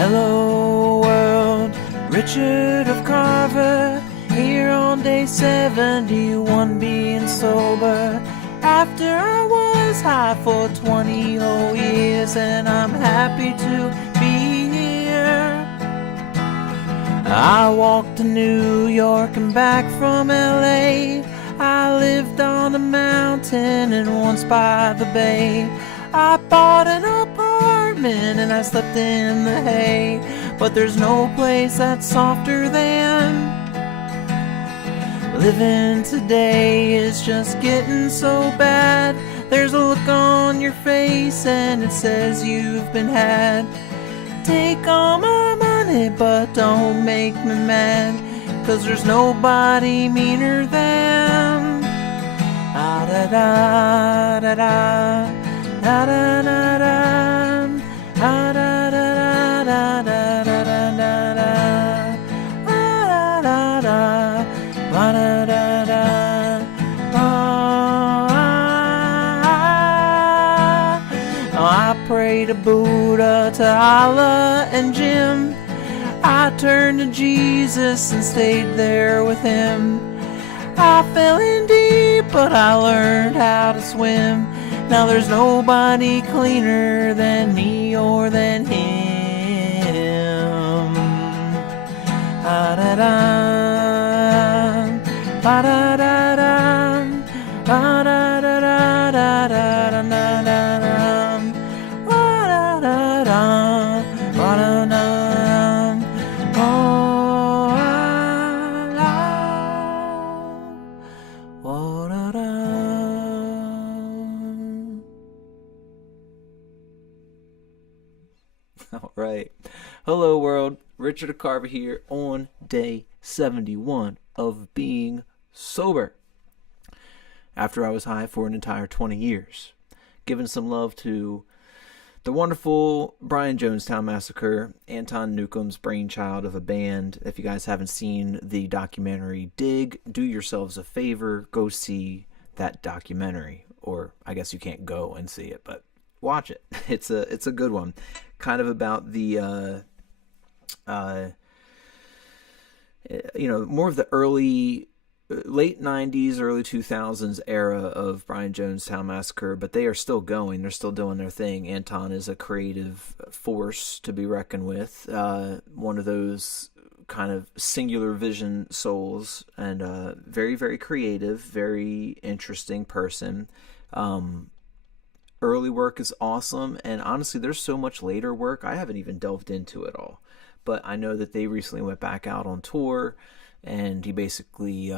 Hello world, Richard of Carver, here on day 71 being sober. After I was high for 20 whole years, and I'm happy to be here. I walked to New York and back from LA. I lived on a mountain and once by the bay. I bought an apartment and I slept in the hay. But there's no place that's softer than living today. Is just getting so bad. There's a look on your face and it says you've been had. Take all my money but don't make me mad, 'cause there's nobody meaner than da da da da da da da da da da da da da da da da. I pray to Buddha, to Allah and Jim. I turned to Jesus and stayed there with him. I fell in deep, but I learned how to swim. Now there's nobody cleaner than me or than him. Da-da-da, ba-da-da-da, ba-da-da-da-da-da-da-da-da. All right. Hello, world. Richard Carver here on day 71 of being sober. After I was high for an entire 20 years. Giving some love to the wonderful Brian Jonestown Massacre, Anton Newcomb's brainchild of a band. If you guys haven't seen the documentary Dig, do yourselves a favor, go see that documentary. Or I guess you can't go and see it, but watch it. It's a good one. Kind of about the more of the late 90s, early 2000s era of Brian Jonestown Massacre, but they are still going. They're still doing their thing. Anton is a creative force to be reckoned with. One of those kind of singular vision souls, and very, very creative, very interesting person. Early work is awesome, and honestly, there's so much later work I haven't even delved into it all. But I know that they recently went back out on tour, and he basically,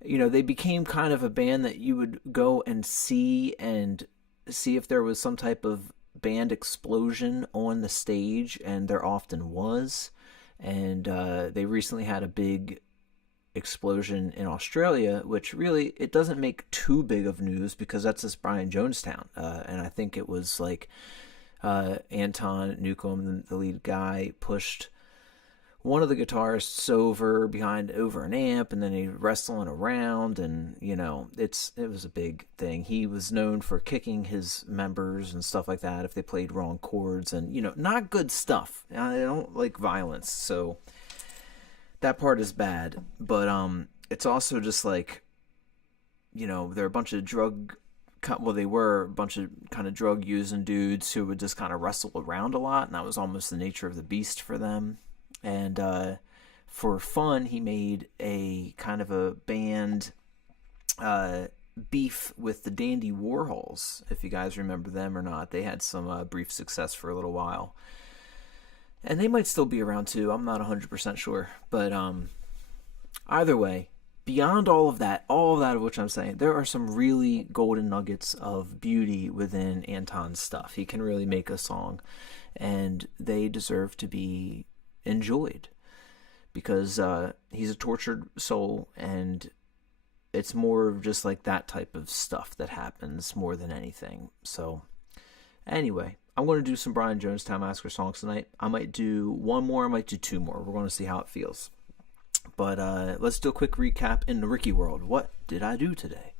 they became kind of a band that you would go and see if there was some type of band explosion on the stage, and there often was. And they recently had a big explosion in Australia, which really, it doesn't make too big of news because that's just Brian Jonestown. And I think it was like Anton Newcomb, the lead guy, pushed one of the guitarists over an amp, and then he wrestling around, and it was a big thing. He was known for kicking his members and stuff like that if they played wrong chords, and not good stuff. I don't like violence, so that part is bad. But it's also just like, they're a bunch of they were a bunch of kind of drug using dudes who would just kind of wrestle around a lot, and that was almost the nature of the beast for them. And for fun, he made a kind of a band beef with the Dandy Warhols, if you guys remember them or not. They had some brief success for a little while. And they might still be around too. I'm not 100% sure. But either way, beyond all of that of which I'm saying, there are some really golden nuggets of beauty within Anton's stuff. He can really make a song, and they deserve to be enjoyed, because he's a tortured soul, and it's more of just like that type of stuff that happens more than anything. So anyway, I'm going to do some Brian Jonestown Massacre songs tonight. I might do one more, I might do two more. We're going to see how it feels. But let's do a quick recap in the Ricky world. What did I do today?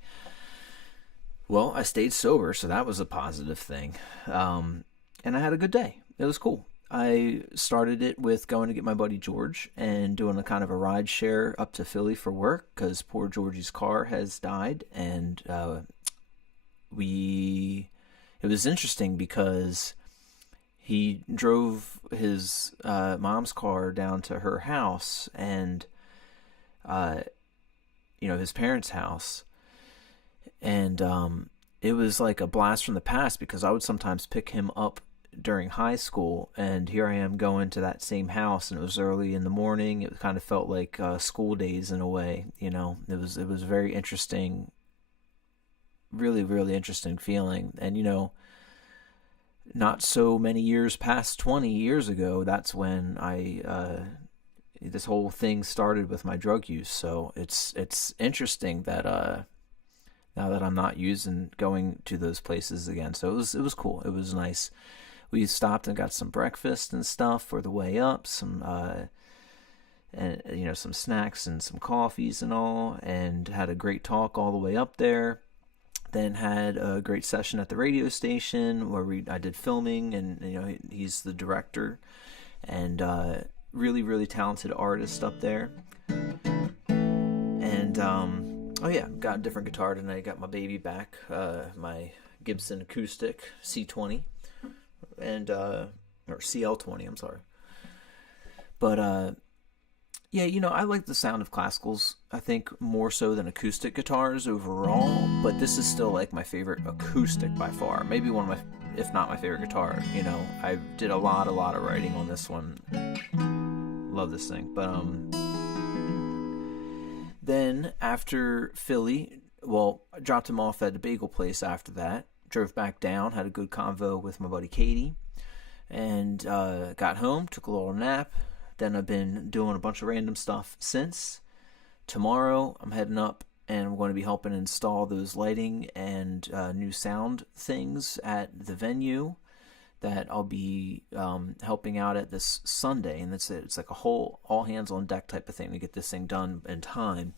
Well, I stayed sober, so that was a positive thing. And I had a good day. It was cool. I started it with going to get my buddy George and doing a kind of a ride share up to Philly for work because poor Georgie's car has died, and we it was interesting because he drove his mom's car down to her house and uh, his parents' house, and it was like a blast from the past because I would sometimes pick him up during high school, and here I am going to that same house, and it was early in the morning. It kind of felt like school days in a way. It was very interesting, really really interesting feeling, and not so many years past 20 years ago, that's when I this whole thing started with my drug use. So it's interesting that now that I'm not using going to those places again. So it was cool. It was nice. We stopped and got some breakfast and stuff for the way up, some and some snacks and some coffees and all, and had a great talk all the way up there. Then had a great session at the radio station where I did filming, and he's the director, and really really talented artist up there. And oh yeah, got a different guitar tonight. Got my baby back, my Gibson acoustic C20, and or CL20. I'm sorry, but yeah, I like the sound of classicals, I think, more so than acoustic guitars overall, but this is still like my favorite acoustic by far. Maybe one of my, if not my favorite guitar. I did a lot of writing on this one. Love this thing. But then after Philly, well, I dropped him off at the bagel place after that. Drove back down, had a good convo with my buddy Katie, and got home, took a little nap. Then I've been doing a bunch of random stuff since. Tomorrow I'm heading up and I'm going to be helping install those lighting and new sound things at the venue that I'll be helping out at this Sunday. And that's it. It's like a whole all hands on deck type of thing to get this thing done in time.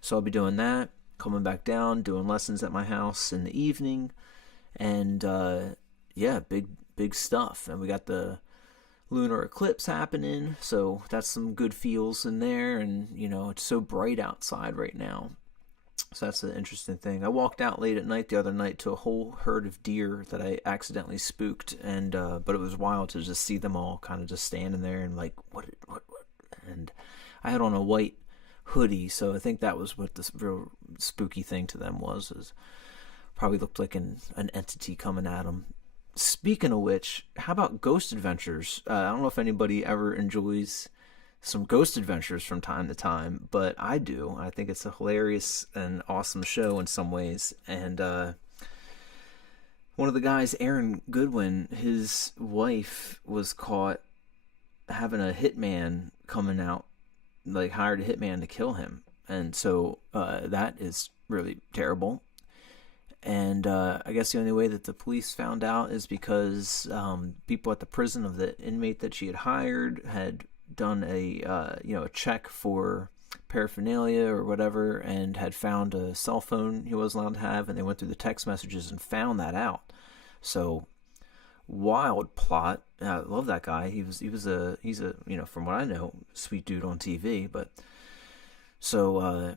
So I'll be doing that, coming back down, doing lessons at my house in the evening. And yeah, big stuff. And we got the lunar eclipse happening, so that's some good feels in there. And it's so bright outside right now, so that's an interesting thing. I walked out late at night the other night to a whole herd of deer that I accidentally spooked, and but it was wild to just see them all kind of just standing there and like what, and I had on a white hoodie, so I think that was what this real spooky thing to them was. Is probably looked like an entity coming at them. Speaking of which, how about Ghost Adventures? I don't know if anybody ever enjoys some Ghost Adventures from time to time, but I do. I think it's a hilarious and awesome show in some ways. And one of the guys, Aaron Goodwin, his wife was caught having a hitman coming out, like hired a hitman to kill him. And so that is really terrible. And I guess the only way that the police found out is because people at the prison of the inmate that she had hired had done a check for paraphernalia or whatever, and had found a cell phone he wasn't allowed to have, and they went through the text messages and found that out. So wild plot. I love that guy. He's a from what I know, sweet dude on TV. But so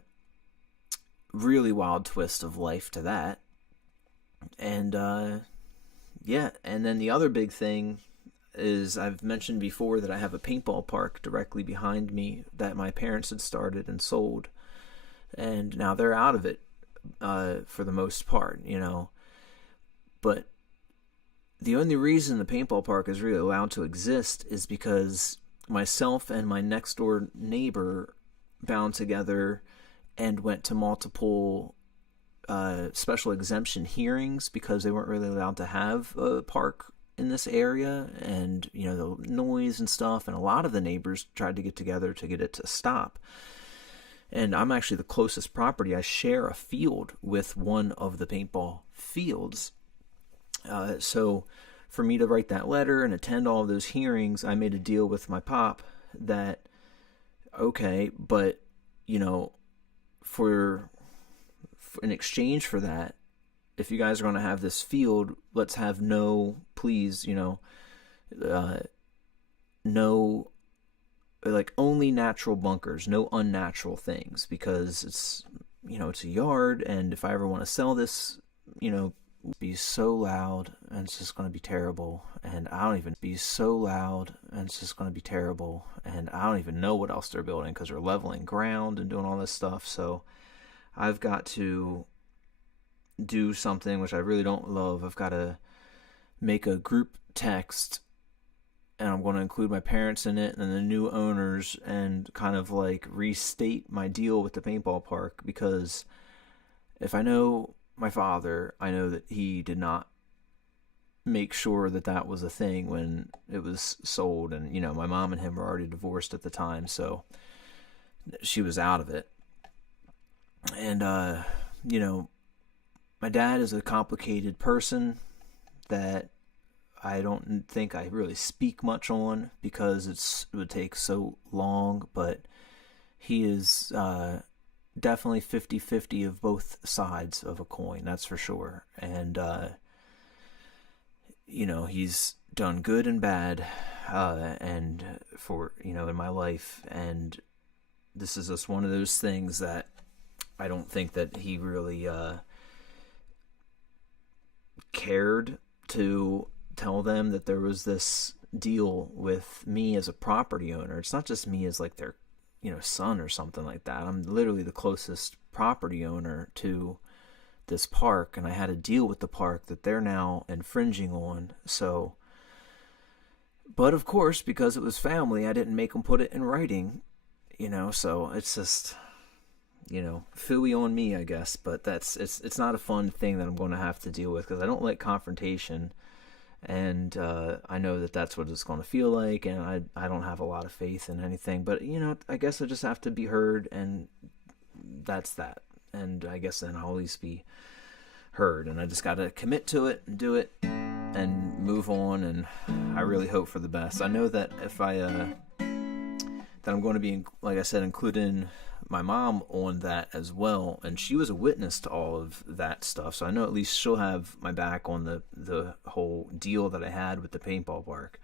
really wild twist of life to that. And yeah, and then the other big thing is I've mentioned before that I have a paintball park directly behind me that my parents had started and sold, and now they're out of it for the most part, But the only reason the paintball park is really allowed to exist is because myself and my next door neighbor bound together and went to multiple special exemption hearings because they weren't really allowed to have a park in this area, and the noise and stuff, and a lot of the neighbors tried to get together to get it to stop. And I'm actually the closest property. I share a field with one of the paintball fields, so for me to write that letter and attend all of those hearings, I made a deal with my pop that okay, but for in exchange for that, if you guys are going to have this field, let's have no, please, no, like, only natural bunkers, no unnatural things, because it's a yard, and if I ever want to sell this, be so loud, and it's just going to be terrible, and I don't even be so loud, and it's just going to be terrible, and I don't even know what else they're building because they're leveling ground and doing all this stuff. So I've got to do something which I really don't love. I've got to make a group text, and I'm going to include my parents in it and the new owners, and kind of like restate my deal with the paintball park, because if I know my father, I know that he did not make sure that that was a thing when it was sold. And my mom and him were already divorced at the time, so she was out of it. And my dad is a complicated person that I don't think I really speak much on, because it would take so long, but he is definitely 50-50 of both sides of a coin, that's for sure. And he's done good and bad, and for in my life, and this is just one of those things that I don't think that he really cared to tell them that there was this deal with me as a property owner. It's not just me as like their son or something like that. I'm literally the closest property owner to this park, and I had a deal with the park that they're now infringing on. So, but of course, because it was family, I didn't make them put it in writing, so it's just phooey on me, I guess. But it's not a fun thing that I'm going to have to deal with, because I don't like confrontation, and I know that that's what it's going to feel like, and I don't have a lot of faith in anything. But I guess I just have to be heard, and that's that. And I guess then I'll at least be heard, and I just got to commit to it and do it and move on. And I really hope for the best. I know that if that I'm going to be, like I said, including my mom on that as well, and she was a witness to all of that stuff, so I know at least she'll have my back on the whole deal that I had with the paintball park.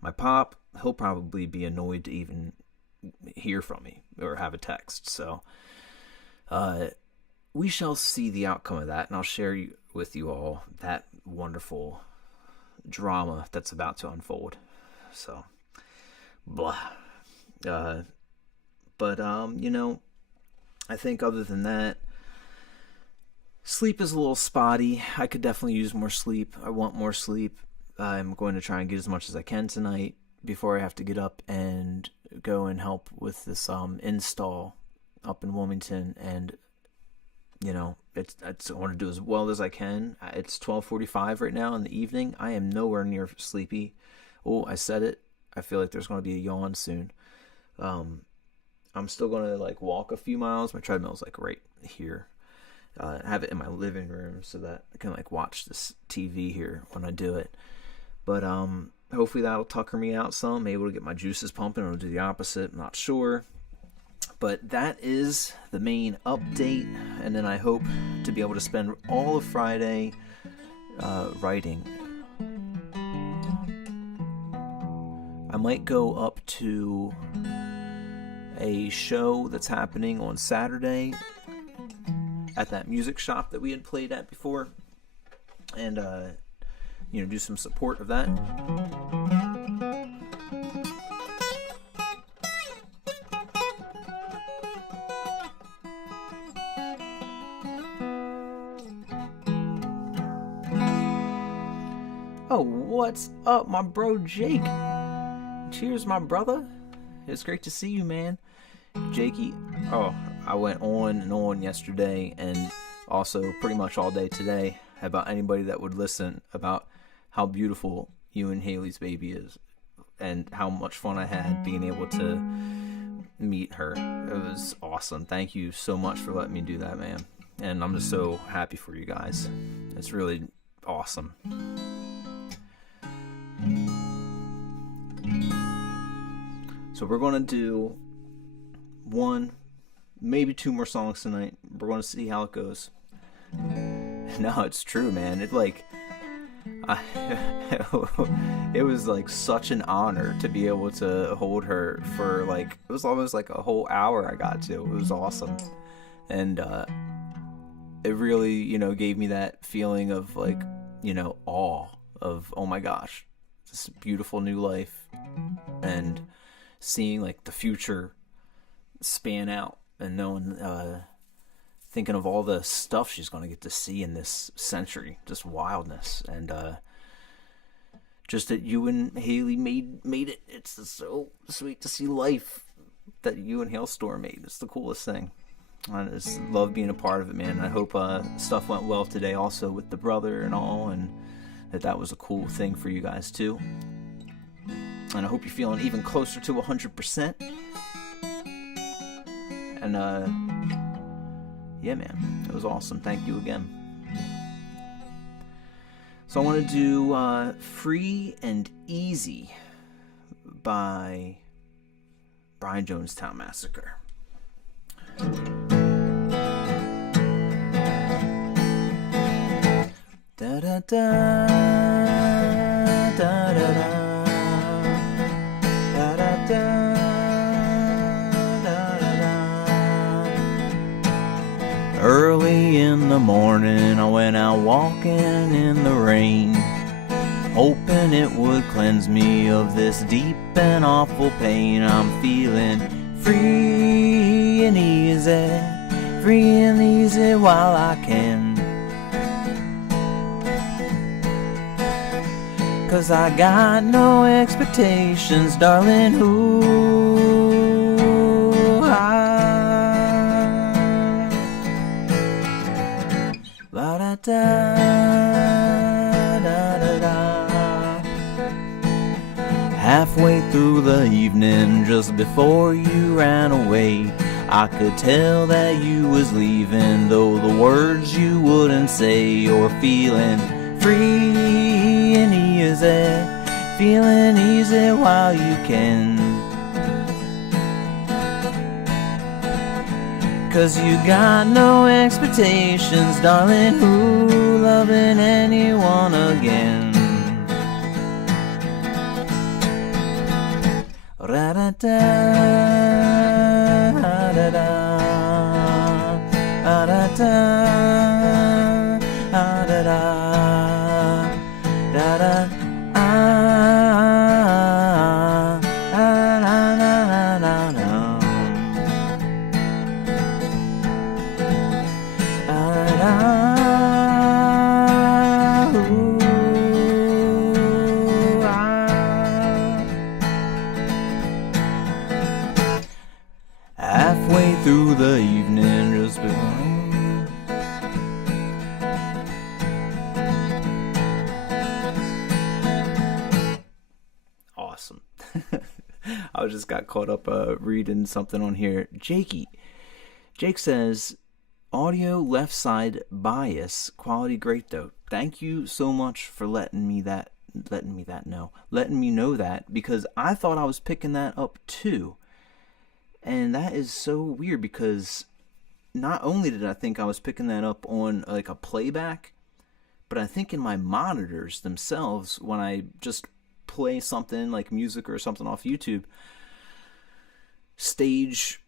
My pop, he'll probably be annoyed to even hear from me or have a text. So we shall see the outcome of that, and I'll share with you all that wonderful drama that's about to unfold. So blah. But I think other than that, sleep is a little spotty. I could definitely use more sleep. I want more sleep. I'm going to try and get as much as I can tonight before I have to get up and go and help with this install up in Wilmington. And I want to do as well as I can. It's 12:45 right now in the evening. I am nowhere near sleepy. Oh, I said it. I feel like there's going to be a yawn soon. I'm still going to walk a few miles. My treadmill's right here. I have it in my living room so that I can watch this TV here when I do it. But hopefully that'll tucker me out some. I'm able to get my juices pumping, or do the opposite. I'm not sure. But that is the main update. And then I hope to be able to spend all of Friday writing. I might go up to a show that's happening on Saturday at that music shop that we had played at before, and do some support of that. Oh, what's up, my bro Jake? Cheers, my brother. It's great to see you, man. Jakey, I went on and on yesterday, and also pretty much all day today, about anybody that would listen, about how beautiful you and Haley's baby is, and how much fun I had being able to meet her. It was awesome. Thank you so much for letting me do that, man. And I'm just so happy for you guys. It's really awesome. So we're going to do one, maybe two more songs tonight. We're going to see how it goes. No, it's true, man. I, it was like such an honor to be able to hold her for like, it was almost like a whole hour I got to. It was awesome. And it really, gave me that feeling of like, awe of, oh my gosh, this beautiful new life. And seeing like the future span out and knowing, thinking of all the stuff she's going to get to see in this century, just wildness. And just that you and Haley made it. It's just so sweet to see life that you and Hailstorm made. It's the coolest thing. I just love being a part of it, man. I hope stuff went well today also with the brother and all, and that was a cool thing for you guys too. And I hope you're feeling even closer to 100%. And yeah, man, it was awesome. Thank you again. So I want to do Free and Easy by Jonestown Massacre. Da da da da da da da da da. Early in the morning, I went out walking in the rain, hoping it would cleanse me of this deep and awful pain. I'm feeling free and easy while I can. 'Cause I got no expectations, darling. Ooh, la da da da da da. Halfway through the evening, just before you ran away, I could tell that you was leaving, though the words you wouldn't say. You're feeling free and easy, feeling easy while you can. 'Cause you got no expectations, darling. Who loving anyone again? Ra-da-da, da-da, da-da, da-da, da-da, halfway through the evening, just before. Awesome. I just got caught up reading something on here. Jake says, audio left side bias, quality great though. Thank you so much for letting me know that, because I thought I was picking that up too. And that is so weird, because not only did I think I was picking that up on like a playback, but I think in my monitors themselves, when I just play something like music or something off YouTube, stage,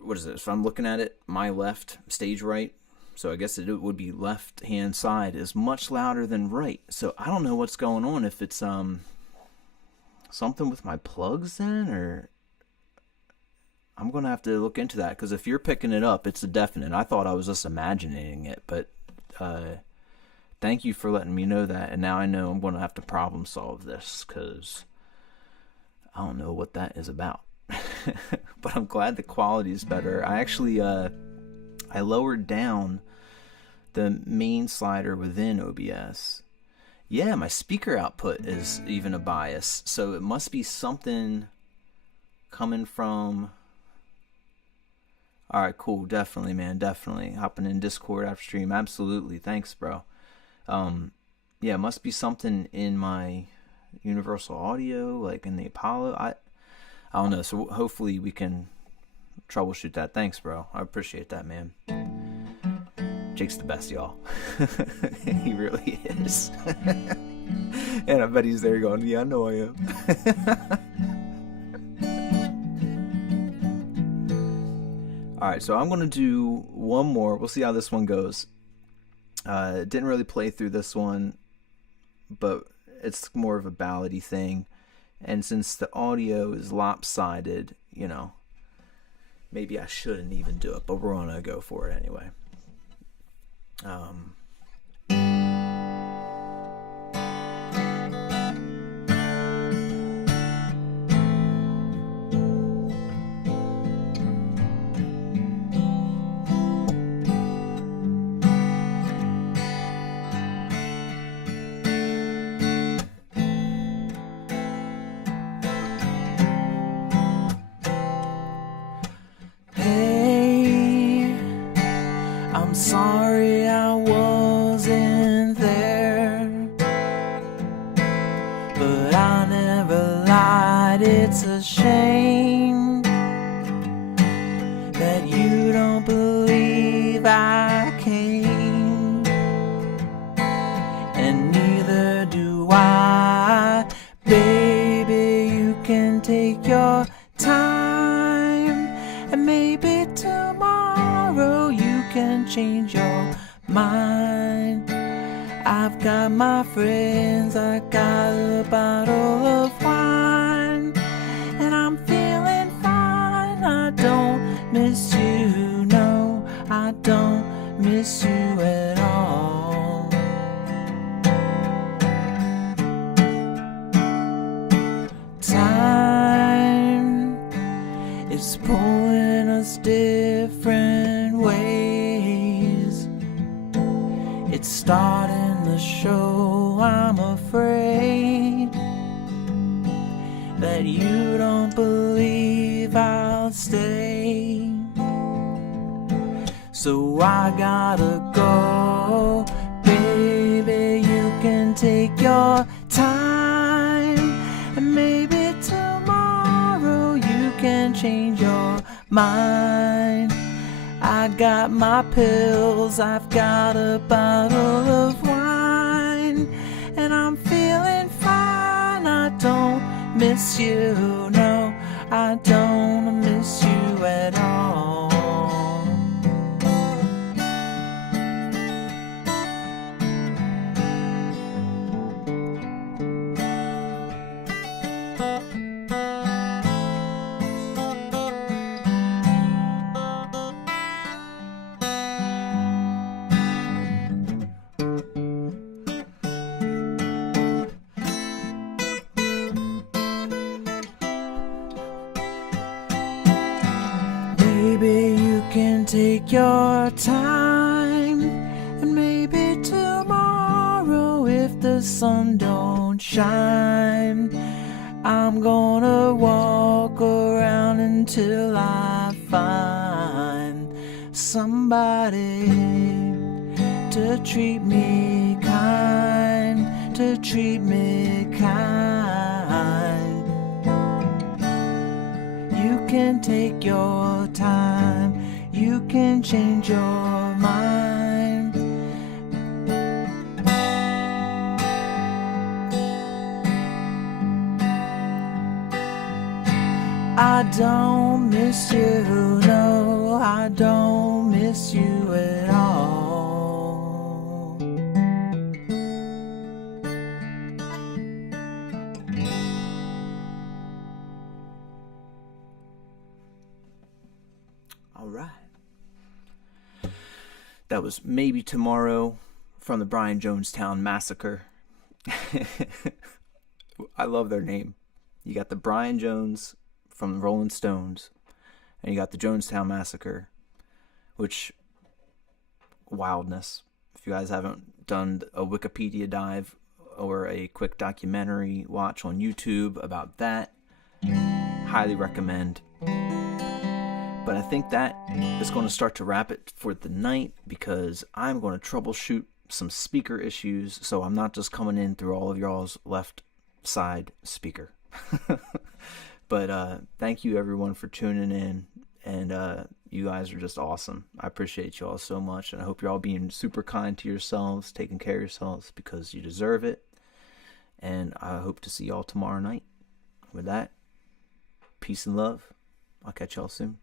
what is it? If I'm looking at it, my left, stage right, so I guess it would be left hand side, is much louder than right. So I don't know what's going on, if it's something with my plugs then, or I'm going to have to look into that, because if you're picking it up, it's a definite. I thought I was just imagining it, but thank you for letting me know that, and now I know I'm going to have to problem solve this, because I don't know what that is about. But I'm glad the quality is better. I actually I lowered down the main slider within OBS. Yeah, my speaker output is even a bias, so it must be something coming from... All right, cool. Definitely, man. Definitely. Hopping in Discord after stream. Absolutely. Thanks, bro. Yeah, it must be something in my Universal Audio, like in the Apollo. I don't know. So hopefully we can troubleshoot that. Thanks, bro. I appreciate that, man. Jake's the best, y'all. He really is. And I bet he's there going, yeah, I know I am. All right, so I'm going to do one more. We'll see how this one goes. Didn't really play through this one, but it's more of a ballady thing. And since the audio is lopsided, maybe I shouldn't even do it, but we're going to go for it anyway. I'm sorry I wasn't there, but I never lied. It's a shame that you don't believe I came, and neither do I. Baby, you can take your time, and maybe tomorrow you can change your mind. I've got my friends, I got a bottle of wine, and I'm feeling fine. I don't miss you, no, I don't miss you at all. Time is pulling us different ways. It's starting to show. I'm afraid that you don't believe I'll stay. So I gotta go. Baby, you can take your time, and maybe tomorrow you can change your mind. I got my pills, I've got a bottle of wine, and I'm feeling fine. I don't miss you, no, I don't miss you at all. Baby, you can take your time, and maybe tomorrow, if the sun don't shine, I'm gonna walk around until I find somebody to treat me kind, to treat me kind. You can take your time, you can change your mind. I don't miss you, no, I don't miss you at all. All right. That was Maybe Tomorrow from the Jonestown Massacre. I love their name. You got the Brian Jones from the Rolling Stones, and you got the Jonestown Massacre, which, wildness. If you guys haven't done a Wikipedia dive or a quick documentary watch on YouTube about that, highly recommend. But I think that is going to start to wrap it for the night, because I'm going to troubleshoot some speaker issues, so I'm not just coming in through all of y'all's left side speaker. But thank you everyone for tuning in, and you guys are just awesome. I appreciate you all so much, and I hope you're all being super kind to yourselves, taking care of yourselves, because you deserve it. And I hope to see y'all tomorrow night. With that, peace and love. I'll catch y'all soon.